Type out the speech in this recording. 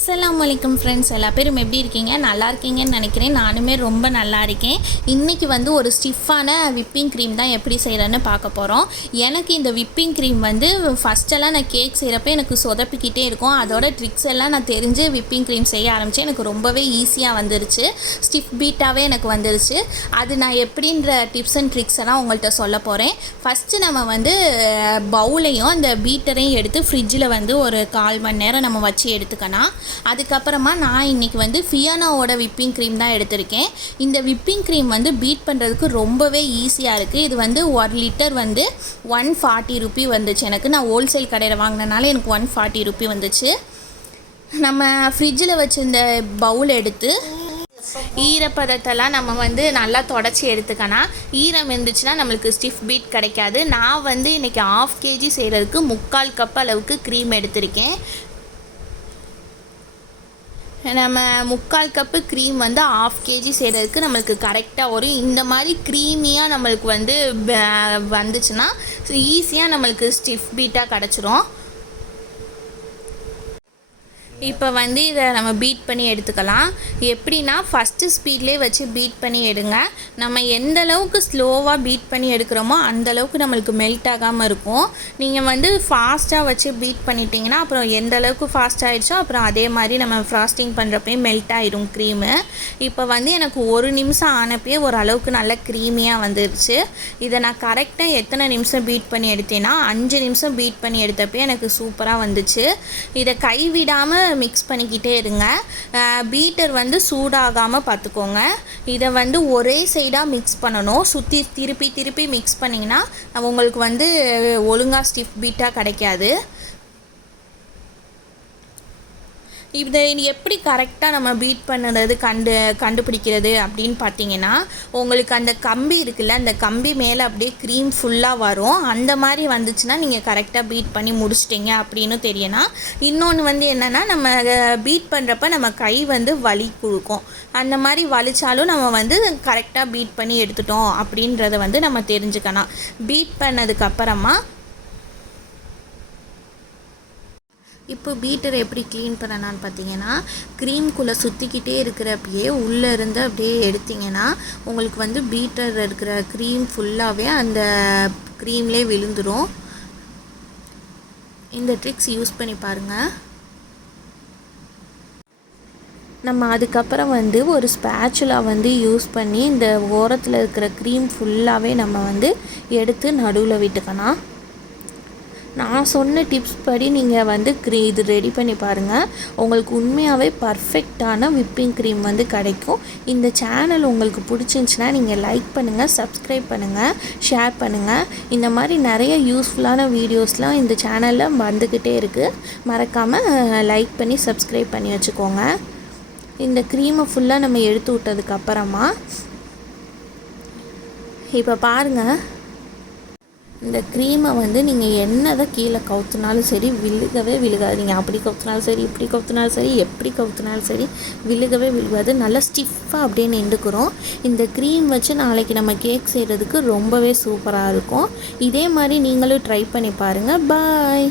அஸ்ஸலாமு அலைக்கும் ஃப்ரெண்ட்ஸ், எல்லா பேரும் எப்படி இருக்கீங்க? நல்லா இருக்கீங்கன்னு நினைக்கிறேன். நானுமே ரொம்ப நல்லா இருக்கேன். இன்றைக்கி வந்து ஒரு ஸ்டிஃபான விப்பிங் க்ரீம் தான் எப்படி செய்கிறேன்னு பார்க்க போகிறோம். எனக்கு இந்த விப்பிங் க்ரீம் வந்து ஃபஸ்ட்டெல்லாம் நான் கேக் செய்கிறப்ப எனக்கு சொதப்பிக்கிட்டே இருக்கும். அதோட ட்ரிக்ஸ் எல்லாம் நான் தெரிஞ்சு விப்பிங் க்ரீம் செய்ய ஆரம்பித்தேன். எனக்கு ரொம்பவே ஈஸியாக வந்துருச்சு, ஸ்டிஃப் பீட்டாகவே எனக்கு வந்துருச்சு. அது நான் எப்படின்ற டிப்ஸ் அண்ட் ட்ரிக்ஸ் எல்லாம் உங்கள்கிட்ட சொல்ல போகிறேன். ஃபஸ்ட்டு நம்ம வந்து பவுலையும் அந்த பீட்டரையும் எடுத்து ஃப்ரிட்ஜில் வந்து ஒரு 1/4 மணி நேரம் நம்ம வச்சு எடுத்துக்கணும். அதுக்கப்புறமா நான் இன்றைக்கி வந்து ஃபியானாவோட விப்பிங் க்ரீம் தான் எடுத்திருக்கேன். இந்த விப்பிங் க்ரீம் வந்து பீட் பண்ணுறதுக்கு ரொம்பவே ஈஸியாக இருக்குது. இது வந்து 1 லிட்டர் வந்து 140 ரூபி வந்துச்சு எனக்கு. நான் ஹோல்சேல் கடையில் வாங்கினனால எனக்கு 140 ரூபி வந்துச்சு. நம்ம ஃப்ரிட்ஜில் வச்சுருந்த பவுல் எடுத்து ஈரப்பதத்தெல்லாம் நம்ம வந்து நல்லா தொடச்சி எடுத்துக்கணும். ஈரம் இருந்துச்சுன்னா நம்மளுக்கு ஸ்டிஃப் பீட் கிடைக்காது. நான் வந்து இன்றைக்கி 1/2 kg செய்கிறதுக்கு 3/4 கப் அளவுக்கு க்ரீம் எடுத்திருக்கேன். நம்ம 3/4 கப்பு க்ரீம் வந்து 1/2 kg செய்கிறதுக்கு நம்மளுக்கு கரெக்டாக வரும். இந்த மாதிரி க்ரீமியாக நம்மளுக்கு வந்து வந்துச்சுன்னா ஈஸியாக நம்மளுக்கு ஸ்டிஃப் பீட்டாக கிடச்சிரும். இப்போ வந்து இதை நம்ம பீட் பண்ணி எடுத்துக்கலாம். எப்படின்னா ஃபஸ்ட்டு ஸ்பீட்லேயே வச்சு பீட் பண்ணி எடுங்க. நம்ம எந்த அளவுக்கு ஸ்லோவாக பீட் பண்ணி எடுக்கிறோமோ அந்தளவுக்கு நம்மளுக்கு மெல்ட் ஆகாமல் இருக்கும். நீங்கள் வந்து ஃபாஸ்ட்டாக வச்சு பீட் பண்ணிட்டீங்கன்னா அப்புறம் எந்த அளவுக்கு ஃபாஸ்ட் ஆகிடுச்சோ அப்புறம் அதே மாதிரி நம்ம ஃப்ராஸ்டிங் பண்ணுறப்பையும் மெல்ட் ஆகிடும் க்ரீமு. இப்போ வந்து எனக்கு 1 நிமிஷம் ஆனப்பே ஓரளவுக்கு நல்ல க்ரீமியாக வந்துருச்சு. இதை நான் கரெக்டாக எத்தனை நிமிஷம் பீட் பண்ணி எடுத்தேன்னா 5 நிமிஷம் பீட் பண்ணி எடுத்தப்பே எனக்கு சூப்பராக வந்துச்சு. இதை கைவிடாமல் மிக்ஸ் பண்ணிக்கிட்டே இருங்க. பீட்டர் வந்து சூடாகாமல் பார்த்துக்கோங்க. இதை வந்து ஒரே சைடாக மிக்ஸ் பண்ணணும். சுற்றி திருப்பி மிக்ஸ் பண்ணிங்கன்னா உங்களுக்கு வந்து ஒழுங்காக ஸ்டிஃப் பீட்டாக கிடைக்காது. இதை எப்படி கரெக்டாக நம்ம பீட் பண்ணுறது கண்டுபிடிக்கிறது அப்படின்னு பார்த்தீங்கன்னா, உங்களுக்கு அந்த கம்பி இருக்குல்ல, அந்த கம்பி மேலே அப்படியே க்ரீம் ஃபுல்லாக வரும். அந்த மாதிரி வந்துச்சுன்னா நீங்கள் கரெக்டாக பீட் பண்ணி முடிச்சிட்டிங்க அப்படின்னு தெரியணும். இன்னொன்று வந்து என்னென்னா, நம்ம பீட் பண்ணுறப்ப நம்ம கை வந்து வலி கொடுக்கும். அந்த மாதிரி வலிச்சாலும் நம்ம வந்து கரெக்டாக பீட் பண்ணி எடுத்துட்டோம் அப்படின்றத வந்து நம்ம தெரிஞ்சுக்கணும். பீட் பண்ணதுக்கப்புறமா இப்போ பீட்டரை எப்படி க்ளீன் பண்ணலான்னு பார்த்தீங்கன்னா, க்ரீம்குள்ளே சுற்றிக்கிட்டே இருக்கிறப்பயே உள்ளே இருந்து அப்படியே எடுத்திங்கன்னா உங்களுக்கு வந்து பீட்டர் இருக்கிற க்ரீம் ஃபுல்லாகவே அந்த க்ரீம்லேயே விழுந்துடும். இந்த ட்ரிக்ஸ் யூஸ் பண்ணி பாருங்கள். நம்ம அதுக்கப்புறம் வந்து ஒரு ஸ்பேச்சுலா வந்து யூஸ் பண்ணி இந்த ஓரத்தில் இருக்கிற க்ரீம் ஃபுல்லாகவே நம்ம வந்து எடுத்து நடுவில் விட்டுக்கணும். நான் சொன்ன டிப்ஸ் படி நீங்கள் வந்து இது ரெடி பண்ணி பாருங்கள். உங்களுக்கு உண்மையாகவே பர்ஃபெக்டான விப்பிங் க்ரீம் வந்து கிடைக்கும். இந்த சேனல் உங்களுக்கு பிடிச்சிருந்துச்சின்னா நீங்கள் லைக் பண்ணுங்கள், சப்ஸ்கிரைப் பண்ணுங்கள், ஷேர் பண்ணுங்கள். இந்த மாதிரி நிறைய யூஸ்ஃபுல்லான வீடியோஸ்லாம் இந்த சேனலில் வந்துக்கிட்டே இருக்குது. மறக்காமல் லைக் பண்ணி சப்ஸ்கிரைப் பண்ணி வச்சுக்கோங்க. இந்த க்ரீமை ஃபுல்லாக நம்ம எடுத்து விட்டதுக்கப்புறமா இப்போ பாருங்கள், இந்த க்ரீமை வந்து நீங்கள் என்ன தான் கீழே கவுத்துனாலும் சரி விழுகவே விழுகாது. நீங்கள் அப்படி கவுத்துனாலும் சரி, இப்படி கவுத்துனாலும் சரி, எப்படி கவுத்துனாலும் சரி விழுகவே விழுகாது. நல்லா ஸ்டிஃபாக அப்படியே நின்றுக்கிறோம். இந்த க்ரீம் வச்சு நாளைக்கு நம்ம கேக் செய்கிறதுக்கு ரொம்பவே சூப்பராக இருக்கும். இதே மாதிரி நீங்களும் ட்ரை பண்ணி பாருங்கள். பாய்.